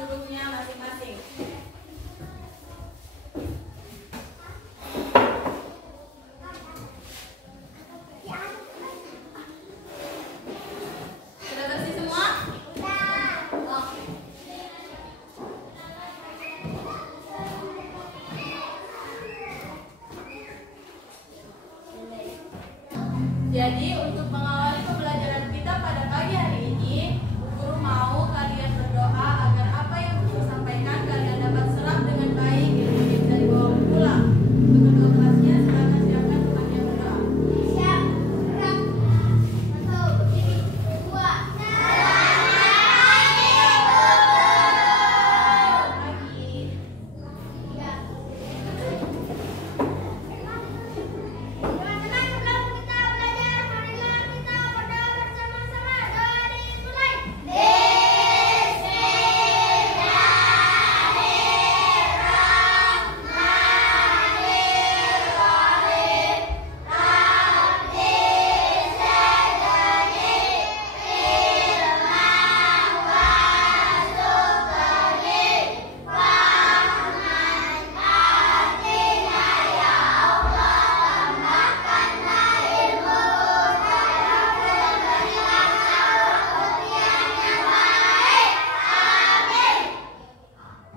duduknya masing-masing. Sudah bersih semua? Oke. Jadi untuk mengawali pembelajaran kita pada pagi hari ini, guru mau kalian berdoa agar apa yang guru sampaikan kalian dapat serap dengan baik dan dibawa pulang. Untuk kedua kelasnya silakan siapkan teman yang berdoa. Siap, gerak. 1, 2, Pagi. Teman-teman, sebelum kita belajar, marilah kita berdoa bersama-sama. Doa dimulai.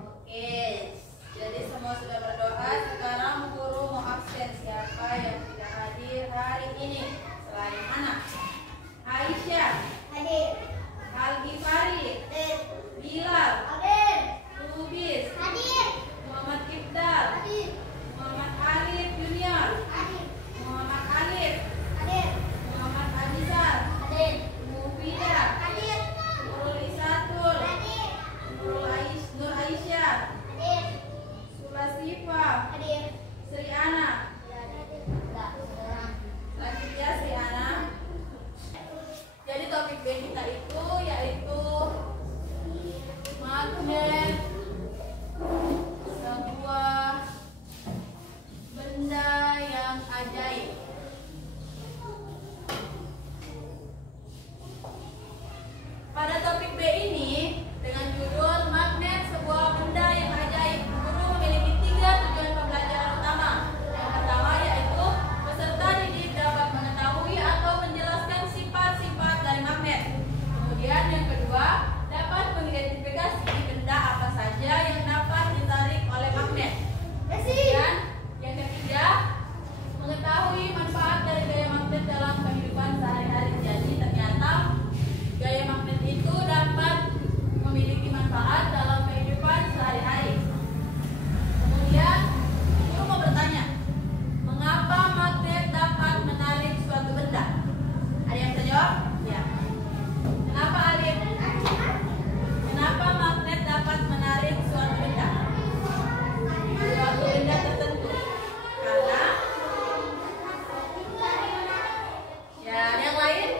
Oke, jadi semua sudah berdoa. Sekarang guru mau absen siapa yang tidak hadir hari ini selain anak. Aisyah, Hadir. Al-Ghifari, Hadir. Bilal, Hadir. Lubis, Hadir. Muhammad Ifdal, Hadir. Muhammad Alif Junior, Hadir. Muhammad Alif, Hadir. Muhammad Abizar, Hadir. Mufida, Hadir. Nurul Isatul, Hadir. Nur Aisyah, Hadir. Sulasifa, Hadir. Sri Ana. Enggak, sekarang. Selanjutnya Sri Ana. Jadi topik B kita itu yaitu magnet, sebuah benda yang ajaib. Pada topik B ini dengan judul magnet, sebuah benda yang ajaib, guru memiliki 3 tujuan pembelajaran utama. Yang pertama yaitu peserta didik dapat mengetahui atau menjelaskan sifat-sifat dari magnet. Kemudian yang kedua, dapat mengidentifikasi benda apa saja yang dapat ditarik oleh magnet. Kemudian yang ketiga, mengetahui manfaat dari gaya magnet dalam kehidupan sehari-hari. Jadi ternyata gaya magnet itu dapat memiliki manfaat dalam kehidupan sehari-hari. Kemudian guru mau bertanya, mengapa magnet dapat menarik suatu benda? Ada yang bisa jawab? Ya. Kenapa, Alif? Kenapa magnet dapat menarik suatu benda? Suatu benda tertentu. Karena ya, yang lain?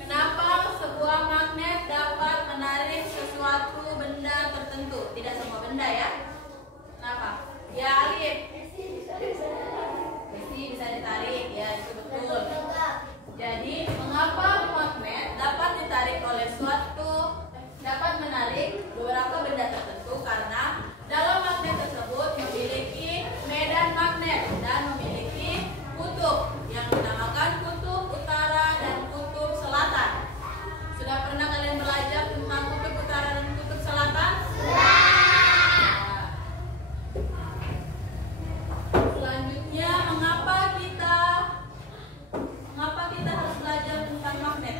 Kenapa sebuah magnet dapat menarik sesuatu benda tertentu? Tidak semua benda ya. Kenapa? Ya, Alif. Besi bisa ditarik, ya itu betul. Jadi, mengapa magnet dapat ditarik oleh dapat menarik beberapa benda tertentu? Karena dalam magnet tersebut memiliki medan magnet dan memiliki kutub yang dinamakan kutub utara dan kutub selatan. Sudah pernah kalian belajar tentang kutub utara dan kutub selatan? Selanjutnya, mengapa kita harus belajar tentang magnet?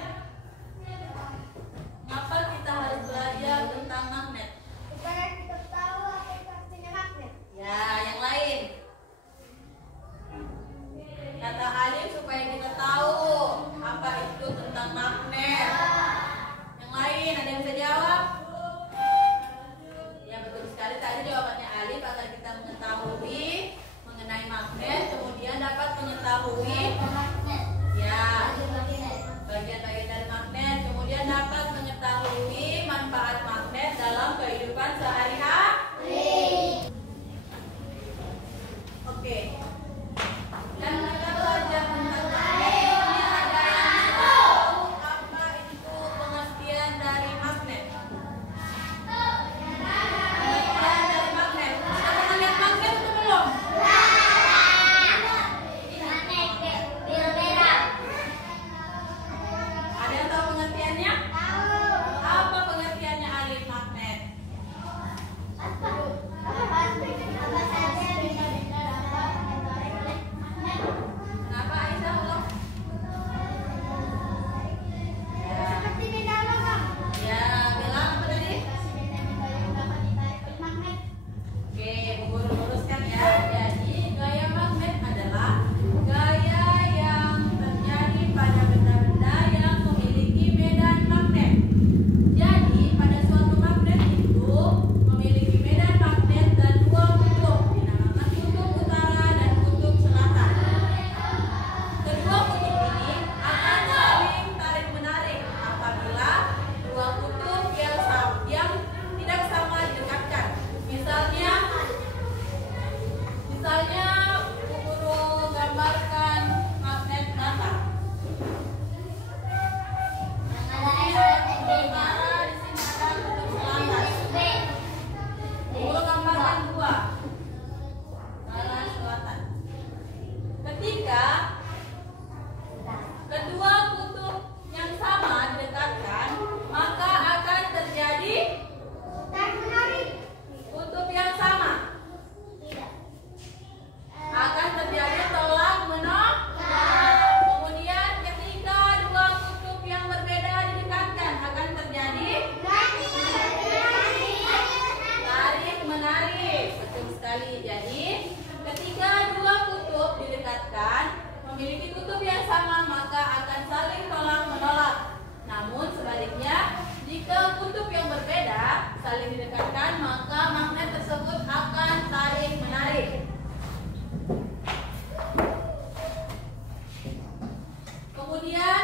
saling didekatkan, maka magnet tersebut akan saling menarik. Kemudian,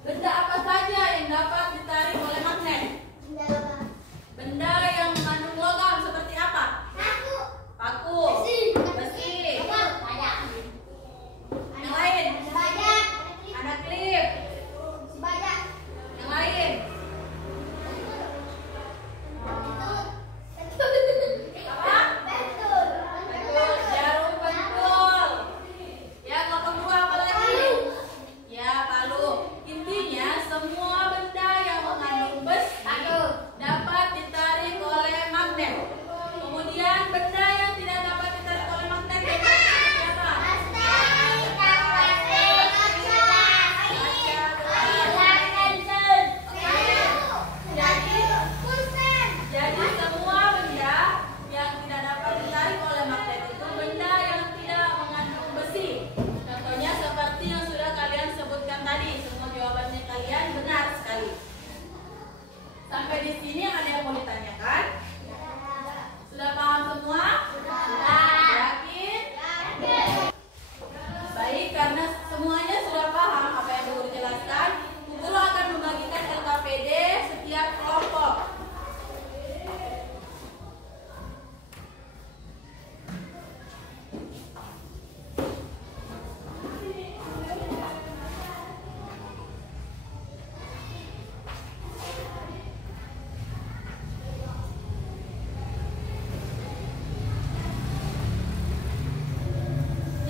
benda apa saja yang dapat ditarik oleh magnet? Benda yang mengandung logam seperti apa? Paku, besi, yang lain, ada klip, yang lain, apa? Betul, jarum pentul. Ya, kalau kedua apa lagi? Ya, palu. Intinya semua benda yang mengandung besi dapat ditarik oleh magnet. Kemudian benda yang tidak dapat ditarik oleh magnet seperti apa? Jadi semua benda yang tidak dapat ditarik oleh magnet itu benda yang tidak mengandung besi. Contohnya seperti yang sudah kalian sebutkan tadi. Semua jawabannya kalian benar sekali. Sampai di sini ada yang mau ditanyakan? Sudah paham semua? Yakin? Baik, karena semuanya sudah paham apa yang guru jelaskan, guru akan membagikan LKPD setiap kelompok.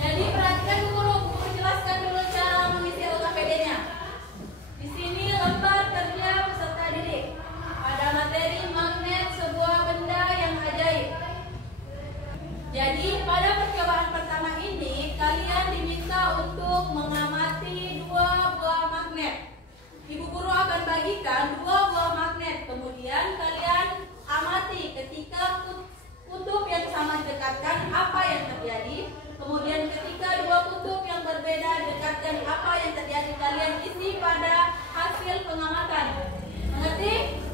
Jadi perhatikan guru jelaskan dulu cara mengisi LKPD-nya. Di sini lembar kerja peserta didik. Pada materi magnet sebuah benda yang ajaib. Jadi pada percobaan pertama ini kalian diminta untuk mengamati 2 buah magnet. Ibu guru akan bagikan 2 buah magnet. Kemudian kalian amati ketika kutub yang sama didekatkan apa yang terjadi. Kemudian ketika 2 kutub yang berbeda didekatkan apa yang terjadi, kalian isi pada hasil pengamatan. Mengerti?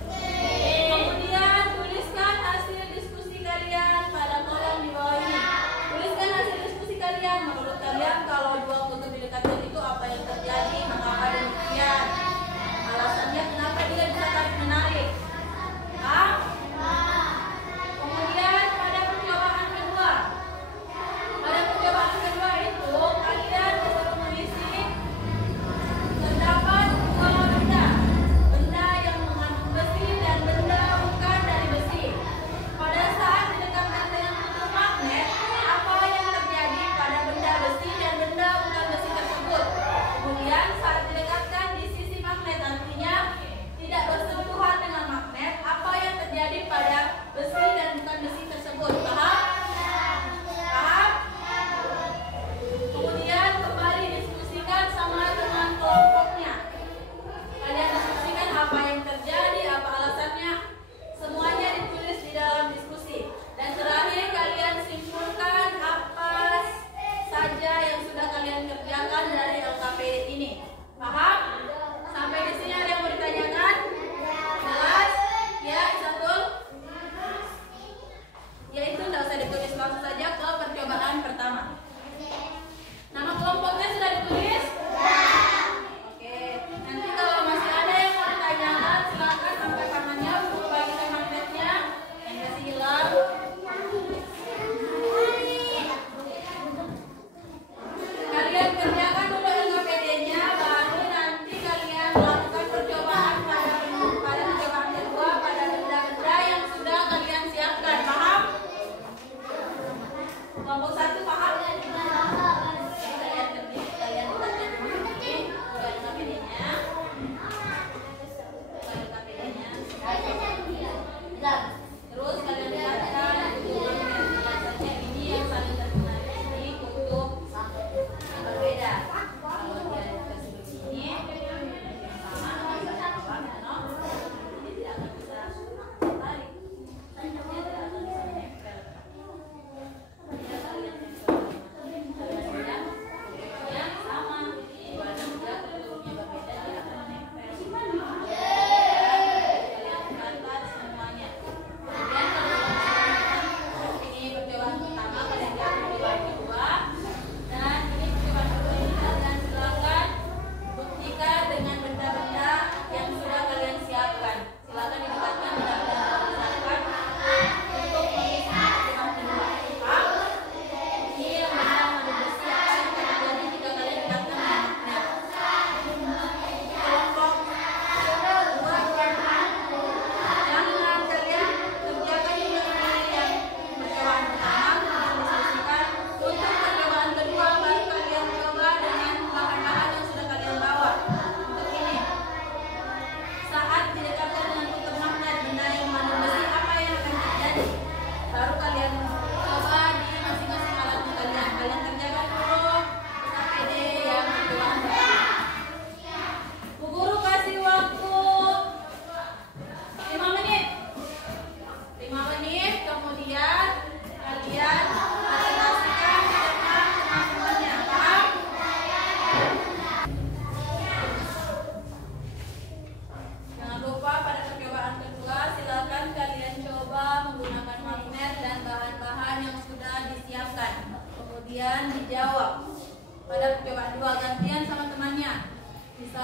Kemudian tuliskan hasil diskusi kalian pada kolom di bawah ini. Tuliskan hasil diskusi kalian. Menurut kalian kalau 2 kutub didekatkan itu apa yang terjadi? Mengapa demikian? Alasannya kenapa dia bisa tarik menarik? Kemudian pada percobaan kedua. Pada percobaan kedua itu kalian disuruh mengisi terdapat 2 benda.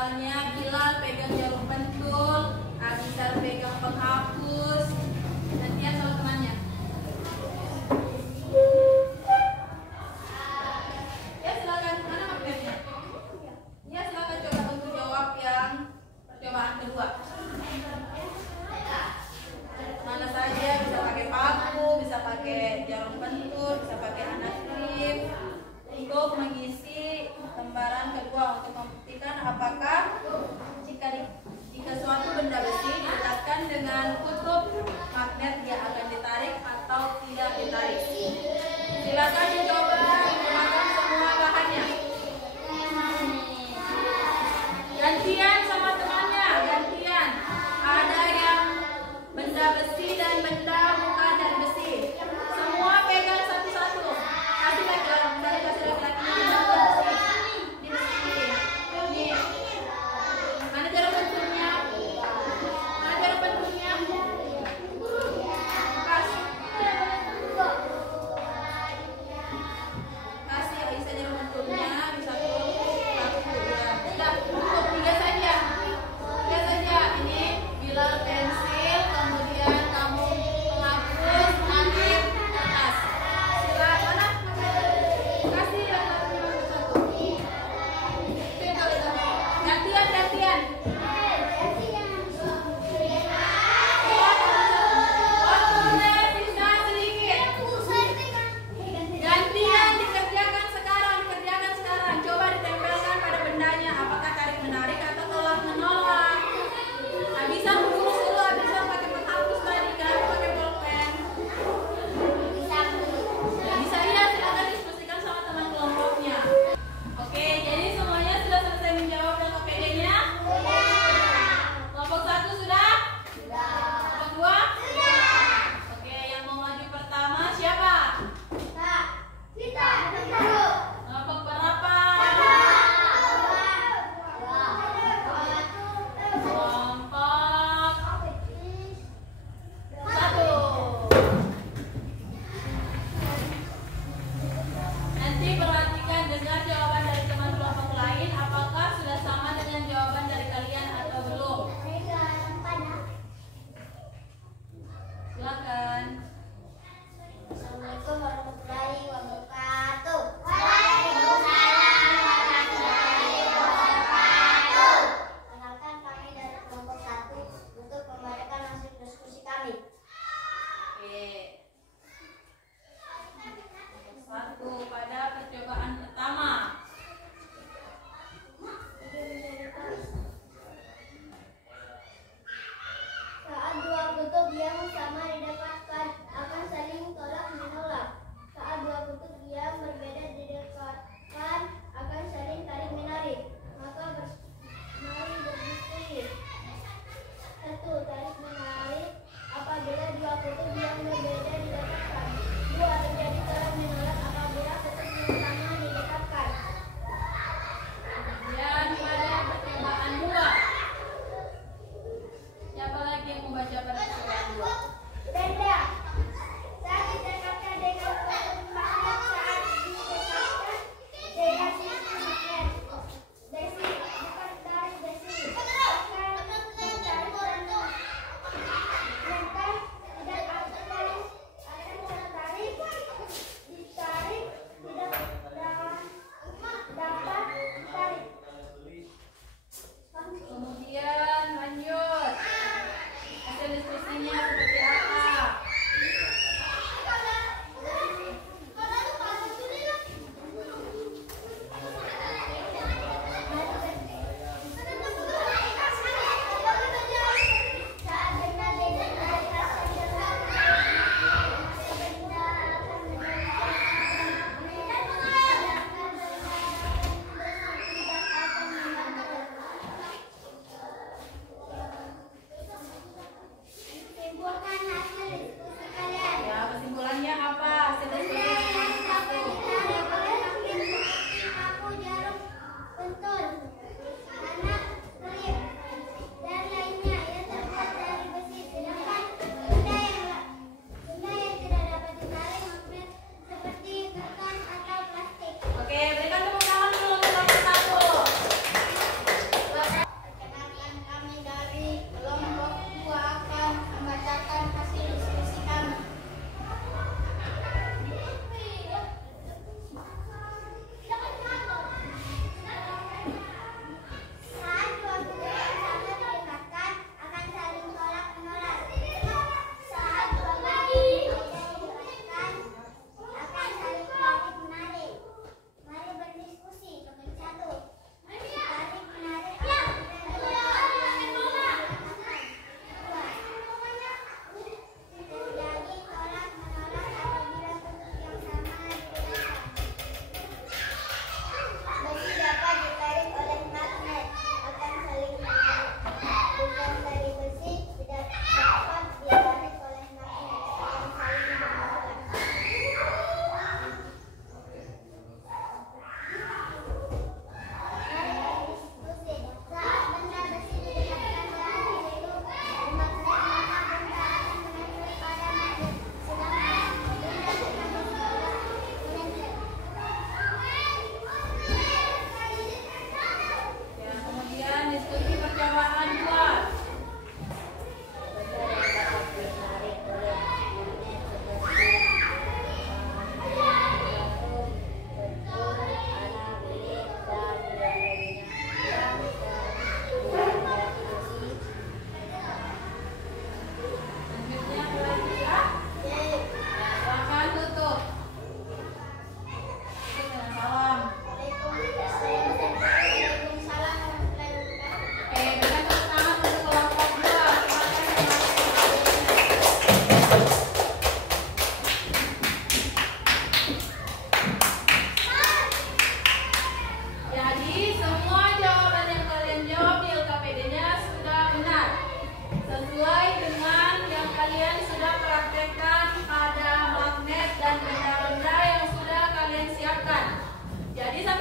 Misalnya Bilal pegang jarum pentul, Abisar pegang penghapus, gantian sama temannya. Ya silakan, mana magnetnya? Ya silakan coba untuk jawab yang percobaan kedua. Mana saja, bisa pakai paku, bisa pakai jarum pentul, bisa pakai anak klip untuk mengisi lembaran kedua untuk membuktikan apakah jika suatu benda besi didekatkan dengan kutub magnet dia akan ditarik atau tidak ditarik. Silakan dicoba menggunakan semua bahannya. Gantian sama temannya, gantian. Ada yang benda besi dan benda bukan dari besi. Semua pegang satu-satu. Kasih laki-laki, misalnya kasih laki-laki ini besi. Ini besi. Ini. Mana jarum pentulnya? Mana jarum pentulnya? Kasih. Kasih Aisyah jarum pentulnya, bisa tuh. Sudah, cukup tiga saja. Tiga saja. Ini Bilal pensil, kemudian kamu penghapus, anak kertas. Silakan mana? Kasih yang satu. Gantian, gantian. Waktunya sisa sedikit. Gantian dikerjakan sekarang, dikerjakan sekarang. Coba ditempelkan pada bendanya. Apakah tarik menarik atau tolak menolak? Bisa mengurus dulu, bisa pakai penghapus tadi kan, pakai bolpen. Bisa ya, silakan diskusikan sama teman kelompoknya. Oke, jadi semuanya sudah selesai menjawab dan OPD-nya? Kelompok 1 sudah? Kelompok 2? Oke, yang mau maju pertama siapa? Kelompok berapa? Kelompok 1. Nanti perhatikan dengar jawaban dari teman kelompok lain. Apakah sudah sama dengan jawaban dari kalian atau belum? Silakan. Assalamualaikum warahmatullahi wabarakatuh. Kenalkan kami dari kelompok 1 untuk membacakan hasil diskusi kami. Oke. Satu pada percobaan pertama. Saat dua kutub yang sama didekatkan akan saling tolak menolak. Saat dua kutub yang berbeda didekatkan akan saling tarik menarik. Maka mari berdiskusi. 1. Tarik menarik apabila dua kutub yang berbeda didekatkan. 2. Terjadi tolak menolak apabila kutub yang sama didekatkan. Kemudian pada percobaan 2. Siapa lagi yang membaca pada percobaan 2? Benda saat didekatkan dengan kutub magnet, saat didekatkan dengan sisi magnet. Besi bukan dari besi akan ditarik dan menempel, tidak akan tertarik, ditarik tidak dapat ditarik. Kemudian lanjut hasil diskusi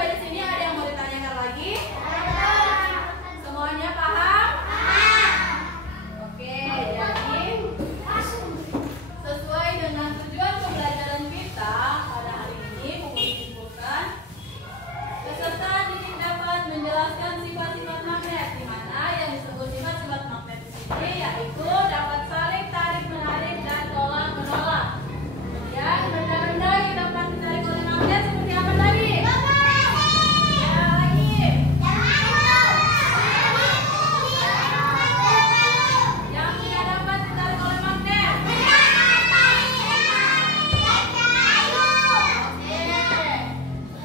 sampai di sini ada yang mau ditanyakan lagi? Semuanya paham? Oke, jadi sesuai dengan tujuan pembelajaran kita pada hari ini, menyimpulkan peserta didik dapat menjelaskan sifat-sifat magnet, di mana yang disebut sifat-sifat magnet di sini yaitu dapat saling tarik menarik dan tolak menolak. Kemudian benda-benda yang dapat ditarik oleh magnet seperti apa tadi? Ya, lagi. Yang tidak dapat ditarik oleh magnet. Oke.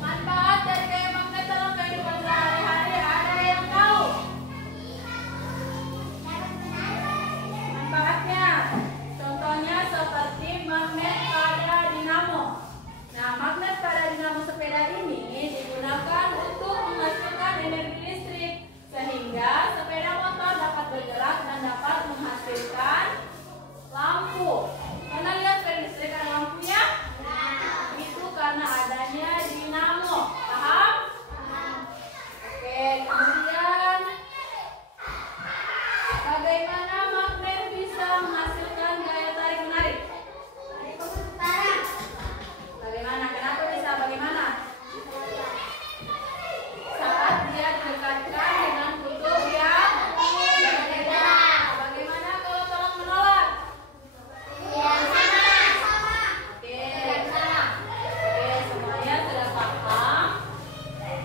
Manfaat dari gaya magnet dalam kehidupan sehari-hari ada yang tahu? Manfaatnya, contohnya seperti magnet pada dinamo. Nah, magnet pada dinamo sepeda ini digunakan untuk menghasilkan energi listrik sehingga sepeda motor dapat bergerak dan dapat menghasilkan lampu. Pernah lihat sepeda listrik ada lampunya? Itu karena adanya dinamo. Paham? Oke, kemudian bagaimana magnet bisa menghasilkan gaya tarik menarik? Bagaimana? Kenapa bisa bagaimana? Saat dia didekatkan dengan kutub yang berbeda. Bagaimana kalau tolak menolak? Oke, semuanya sudah paham.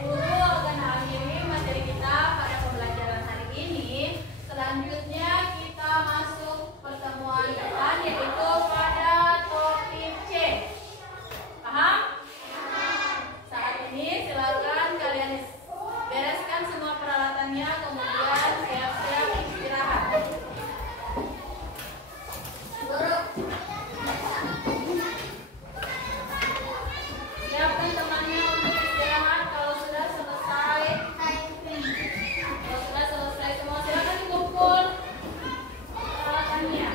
Guru akan akhiri materi kita pada pembelajaran hari ini. Selanjutnya kita masuk pertemuan depan, yaitu pada topik C. Paham? Saat ini silakan kalian bereskan semua peralatannya, kemudian siap-siap istirahat. Siapkan temannya untuk istirahat kalau sudah selesai. Kalau sudah selesai semua, silakan dikumpul peralatannya.